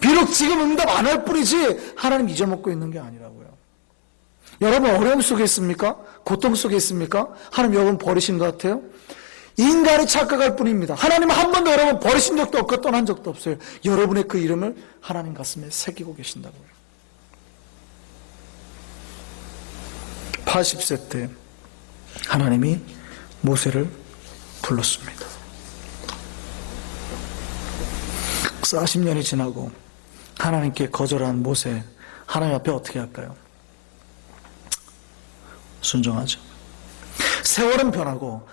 비록 지금 응답 안 할 뿐이지 하나님 잊어먹고 있는 게 아니라고요. 여러분 어려움 속에 있습니까? 고통 속에 있습니까? 하나님 여러분 버리신 것 같아요? 인간이 착각할 뿐입니다. 하나님은 한 번도 여러분 버리신 적도 없고 떠난 적도 없어요. 여러분의 그 이름을 하나님 가슴에 새기고 계신다고요. 80세 때 하나님이 모세를 불렀습니다. 40년이 지나고 하나님께 거절한 모세, 하나님 앞에 어떻게 할까요? 순종하죠. 세월은 변하고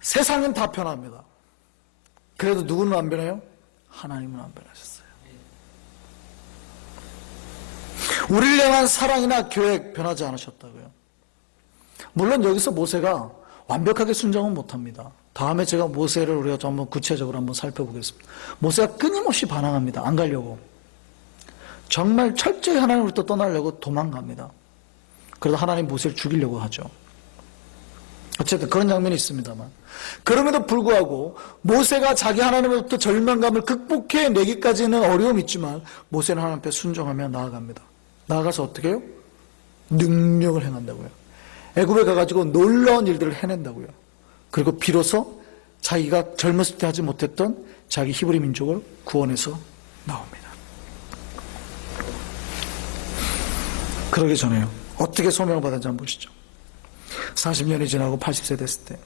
세상은 다 변합니다. 그래도 누구는 안 변해요? 하나님은 안 변하셨어요. 우리를 향한 사랑이나 계획 변하지 않으셨다고요. 물론 여기서 모세가 완벽하게 순종은 못합니다. 다음에 제가 모세를 우리가 좀 한번 구체적으로 한번 살펴보겠습니다. 모세가 끊임없이 반항합니다. 안 가려고. 정말 철저히 하나님으로부터 떠나려고 도망갑니다. 그래도 하나님 모세를 죽이려고 하죠. 어쨌든 그런 장면이 있습니다만, 그럼에도 불구하고 모세가 자기 하나님으로부터 절망감을 극복해내기까지는 어려움이 있지만 모세는 하나님 앞에 순종하며 나아갑니다. 나아가서 어떻게 해요? 능력을 행한다고요. 애굽에 가가지고 놀라운 일들을 해낸다고요. 그리고 비로소 자기가 젊었을 때 하지 못했던 자기 히브리 민족을 구원해서 나옵니다. 그러기 전에요, 어떻게 소명을 받았는지 한번 보시죠. 40년이 지나고 80세 됐을 때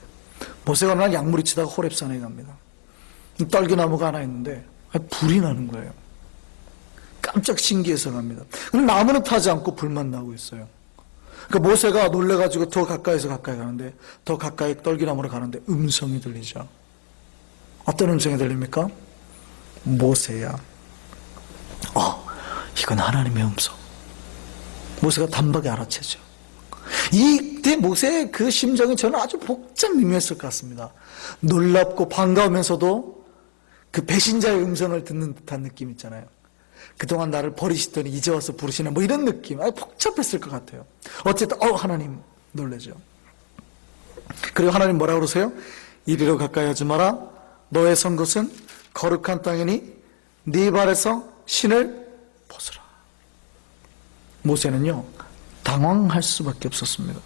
모세가 어느 날 약물이 치다가 호렙산에 갑니다. 떨기나무가 하나 있는데 불이 나는 거예요. 깜짝 신기해서 갑니다. 근데 나무는 타지 않고 불만 나고 있어요. 그러니까 모세가 놀래가지고 더 가까이서 가까이 가는데, 더 가까이 떨기나무로 가는데 음성이 들리죠. 어떤 음성이 들립니까? 모세야. 이건 하나님의 음성. 모세가 단박에 알아채죠. 이때 모세의 그 심정이 저는 아주 복잡 미묘했을 것 같습니다. 놀랍고 반가우면서도 그 배신자의 음성을 듣는 듯한 느낌 있잖아요. 그동안 나를 버리시더니 이제 와서 부르시는 뭐 이런 느낌, 아주 복잡했을 것 같아요. 어쨌든 하나님 놀라죠. 그리고 하나님 뭐라고 그러세요? 이리로 가까이 하지 마라. 너의 선 곳은 거룩한 땅이니 네 발에서 신을 벗으라. 모세는요 당황할 수밖에 없었습니다.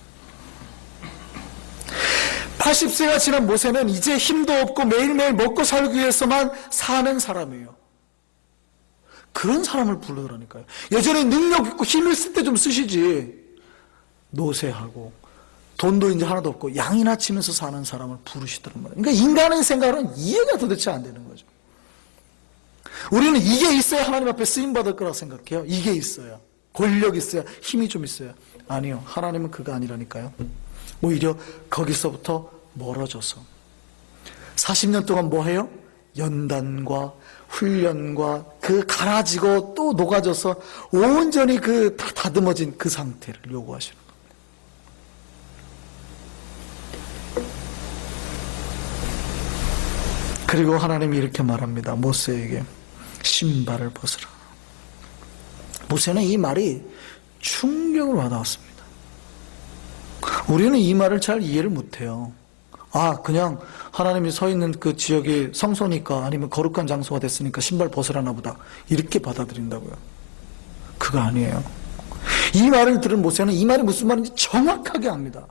80세가 지난 모세는 이제 힘도 없고 매일매일 먹고 살기 위해서만 사는 사람이에요. 그런 사람을 부르더라니까요. 예전에 능력 있고 힘 있을 때 좀 쓰시지. 노쇠하고 돈도 이제 하나도 없고 양이나 치면서 사는 사람을 부르시더란 말이에요. 그러니까 인간의 생각은 이해가 도대체 안 되는 거죠. 우리는 이게 있어야 하나님 앞에 쓰임받을 거라고 생각해요. 이게 있어야, 권력 있어야, 힘이 좀 있어야. 아니요, 하나님은 그거 아니라니까요. 오히려 거기서부터 멀어져서 40년 동안 뭐 해요? 연단과 훈련과 그 갈아지고 또 녹아져서 온전히 그 다 다듬어진 그 상태를 요구하시는 겁니다. 그리고 하나님이 이렇게 말합니다. 모세에게 신발을 벗으라. 모세는 이 말이 충격을 받아왔습니다. 우리는 이 말을 잘 이해를 못해요. 그냥 하나님이 서 있는 그 지역이 성소니까, 아니면 거룩한 장소가 됐으니까 신발 벗으라나 보다, 이렇게 받아들인다고요. 그거 아니에요. 이 말을 들은 모세는 이 말이 무슨 말인지 정확하게 압니다.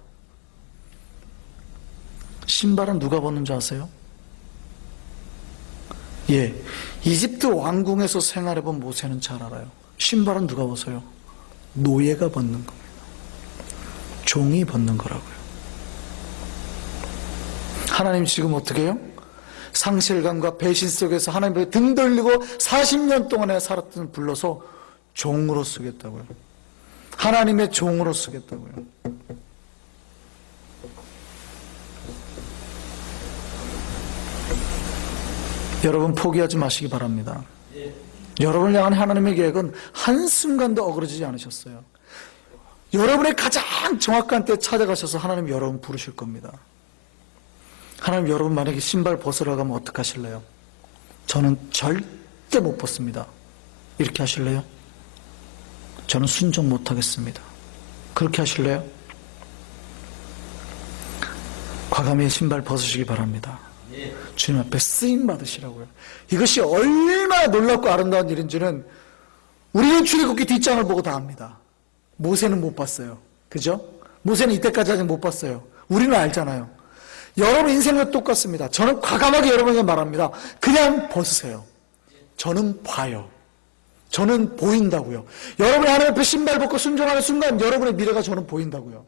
신발은 누가 벗는 줄 아세요? 이집트 왕궁에서 생활해본 모세는 잘 알아요. 신발은 누가 벗어요? 노예가 벗는 겁니다. 종이 벗는 거라고요. 하나님 지금 어떻게 해요? 상실감과 배신 속에서 하나님의 등 돌리고 40년 동안에 살았던 불러서 종으로 쓰겠다고요. 하나님의 종으로 쓰겠다고요. 여러분 포기하지 마시기 바랍니다. 여러분을 향한 하나님의 계획은 한순간도 어그러지지 않으셨어요. 여러분의 가장 정확한 때 찾아가셔서 하나님 여러분 부르실 겁니다. 하나님 여러분 만약에 신발 벗으라고 하면 어떡하실래요? 저는 절대 못 벗습니다. 이렇게 하실래요? 저는 순종 못하겠습니다. 그렇게 하실래요? 과감히 신발 벗으시기 바랍니다. 주님 앞에 쓰임 받으시라고요. 이것이 얼마나 놀랍고 아름다운 일인지는 우리는 출애굽기 뒷장을 보고 다 압니다. 모세는 못 봤어요. 그죠? 모세는 이때까지 아직 못 봤어요. 우리는 알잖아요. 여러분 인생과 똑같습니다. 저는 과감하게 여러분에게 말합니다. 그냥 벗으세요. 저는 봐요. 저는 보인다고요. 여러분이 하나님 앞에 신발 벗고 순종하는 순간 여러분의 미래가 저는 보인다고요.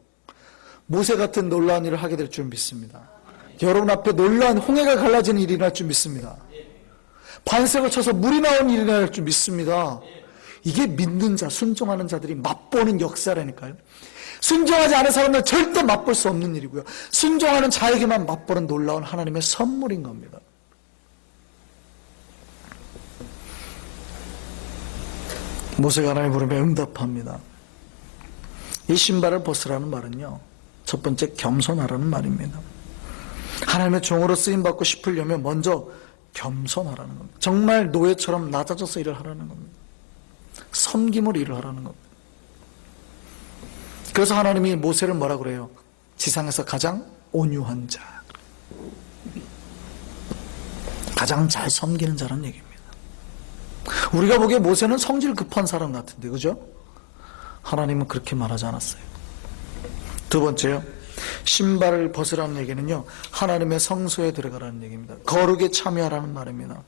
모세 같은 놀라운 일을 하게 될 줄 믿습니다. 여러분 앞에 놀라운 홍해가 갈라지는 일이 날 줄 믿습니다. 반석을 쳐서 물이 나오는 일이 날 줄 믿습니다. 이게 믿는 자, 순종하는 자들이 맛보는 역사라니까요. 순종하지 않은 사람들 절대 맛볼 수 없는 일이고요. 순종하는 자에게만 맛보는 놀라운 하나님의 선물인 겁니다. 모세가 하나님 부르며 응답합니다. 이 신발을 벗으라는 말은요, 첫 번째 겸손하라는 말입니다. 하나님의 종으로 쓰임받고 싶으려면 먼저 겸손하라는 겁니다. 정말 노예처럼 낮아져서 일을 하라는 겁니다. 섬김으로 일을 하라는 겁니다. 그래서 하나님이 모세를 뭐라 그래요? 지상에서 가장 온유한 자, 가장 잘 섬기는 자라는 얘기입니다. 우리가 보기에 모세는 성질 급한 사람 같은데, 그죠? 하나님은 그렇게 말하지 않았어요. 두 번째요, 신발을 벗으라는 얘기는요, 하나님의 성소에 들어가라는 얘기입니다. 거룩에 참여하라는 말입니다.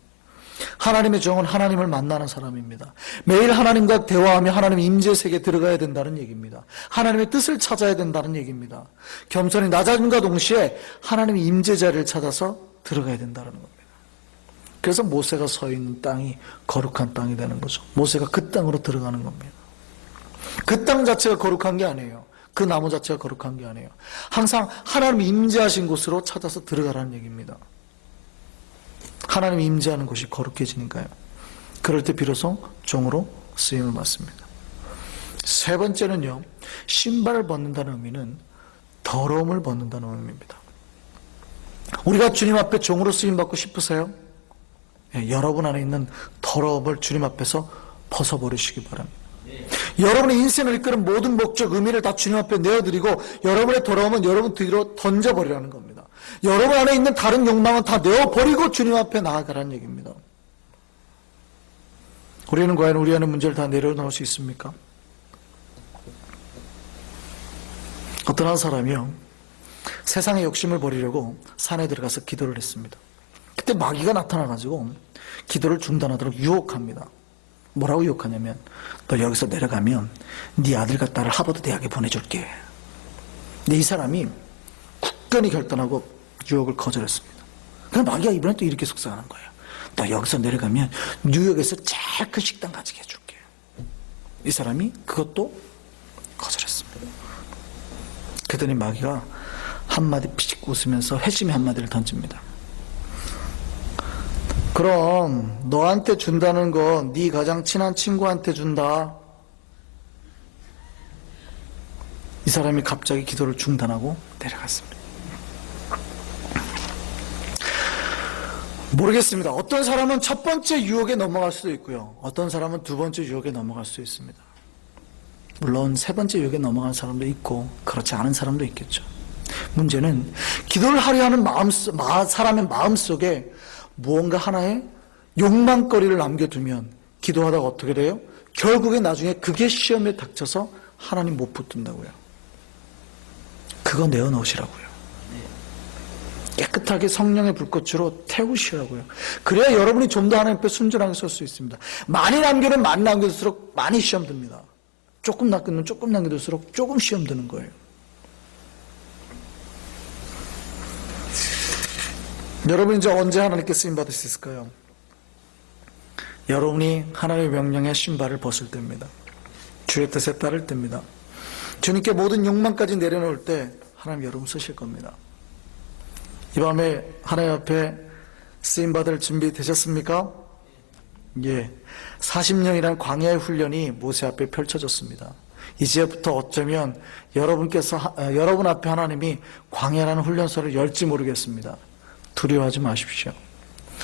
하나님의 종은 하나님을 만나는 사람입니다. 매일 하나님과 대화하며 하나님의 임재 세계에 들어가야 된다는 얘기입니다. 하나님의 뜻을 찾아야 된다는 얘기입니다. 겸손히 낮아짐과 동시에 하나님의 임재 자리를 찾아서 들어가야 된다는 겁니다. 그래서 모세가 서 있는 땅이 거룩한 땅이 되는 거죠. 모세가 그 땅으로 들어가는 겁니다. 그 땅 자체가 거룩한 게 아니에요. 그 나무 자체가 거룩한 게 아니에요. 항상 하나님이 임재하신 곳으로 찾아서 들어가라는 얘기입니다. 하나님이 임재하는 곳이 거룩해지니까요. 그럴 때 비로소 종으로 쓰임을 받습니다. 세 번째는요, 신발을 벗는다는 의미는 더러움을 벗는다는 의미입니다. 우리가 주님 앞에 종으로 쓰임받고 싶으세요? 네, 여러분 안에 있는 더러움을 주님 앞에서 벗어버리시기 바랍니다. 여러분의 인생을 이끄는 모든 목적, 의미를 다 주님 앞에 내어드리고 여러분의 더러움은 여러분 뒤로 던져버리라는 겁니다. 여러분 안에 있는 다른 욕망은 다 내어버리고 주님 앞에 나아가라는 얘기입니다. 우리는 과연 우리 안의 문제를 다 내려놓을 수 있습니까? 어떤 한 사람이요, 세상의 욕심을 버리려고 산에 들어가서 기도를 했습니다. 그때 마귀가 나타나가지고 기도를 중단하도록 유혹합니다. 뭐라고 유혹하냐면, 너 여기서 내려가면 네 아들과 딸을 하버드 대학에 보내줄게. 근데 이 사람이 굳건히 결단하고 유혹을 거절했습니다. 그럼 마귀가 이번에 또 이렇게 속삭하는 거예요. 너 여기서 내려가면 뉴욕에서 제일 큰 식당 가지게 해줄게. 이 사람이 그것도 거절했습니다. 그랬더니 마귀가 한마디 피식 웃으면서 회심의 한마디를 던집니다. 그럼 너한테 준다는 건 네 가장 친한 친구한테 준다. 이 사람이 갑자기 기도를 중단하고 내려갔습니다. 모르겠습니다. 어떤 사람은 첫 번째 유혹에 넘어갈 수도 있고요, 어떤 사람은 두 번째 유혹에 넘어갈 수도 있습니다. 물론 세 번째 유혹에 넘어가는 사람도 있고 그렇지 않은 사람도 있겠죠. 문제는 기도를 하려 하는 사람의 마음속에 무언가 하나의 욕망거리를 남겨두면 기도하다가 어떻게 돼요? 결국에 나중에 그게 시험에 닥쳐서 하나님 못 붙든다고요. 그거 내어놓으시라고요. 깨끗하게 성령의 불꽃으로 태우시라고요. 그래야 여러분이 좀 더 하나님 앞에 순전하게 설 수 있습니다. 많이 남겨는 많이 남겨둘수록 많이 시험 듭니다. 조금 남겨놓으면 조금 남겨둘수록 조금 시험 드는 거예요. 여러분 이제 언제 하나님께 쓰임받을 수 있을까요? 여러분이 하나님의 명령에 신발을 벗을 때입니다. 주의 뜻에 따를 때입니다. 주님께 모든 욕망까지 내려놓을 때 하나님 여러분 쓰실 겁니다. 이 밤에 하나님 앞에 쓰임받을 준비 되셨습니까? 예, 40년이라는 광야의 훈련이 모세 앞에 펼쳐졌습니다. 이제부터 어쩌면 여러분 앞에 하나님이 광야라는 훈련소를 열지 모르겠습니다. 두려워하지 마십시오.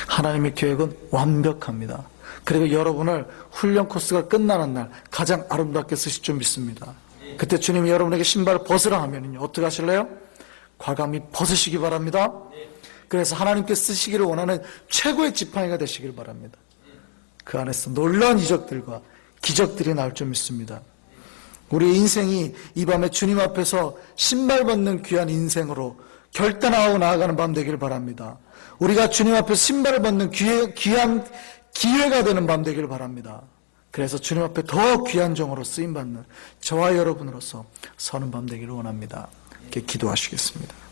하나님의 계획은 완벽합니다. 그리고 여러분을 훈련 코스가 끝나는 날 가장 아름답게 쓰실 줄 믿습니다. 그때 주님이 여러분에게 신발을 벗으라 하면요, 어떻게 하실래요? 과감히 벗으시기 바랍니다. 그래서 하나님께 쓰시기를 원하는 최고의 지팡이가 되시길 바랍니다. 그 안에서 놀라운 이적들과 기적들이 나올 줄 믿습니다. 우리 인생이 이 밤에 주님 앞에서 신발 벗는 귀한 인생으로 결단하고 나아가는 밤 되길 바랍니다. 우리가 주님 앞에 신발을 벗는 귀한 기회가 되는 밤 되길 바랍니다. 그래서 주님 앞에 더 귀한 종으로 쓰임받는 저와 여러분으로서 서는 밤 되기를 원합니다. 이렇게 기도하시겠습니다.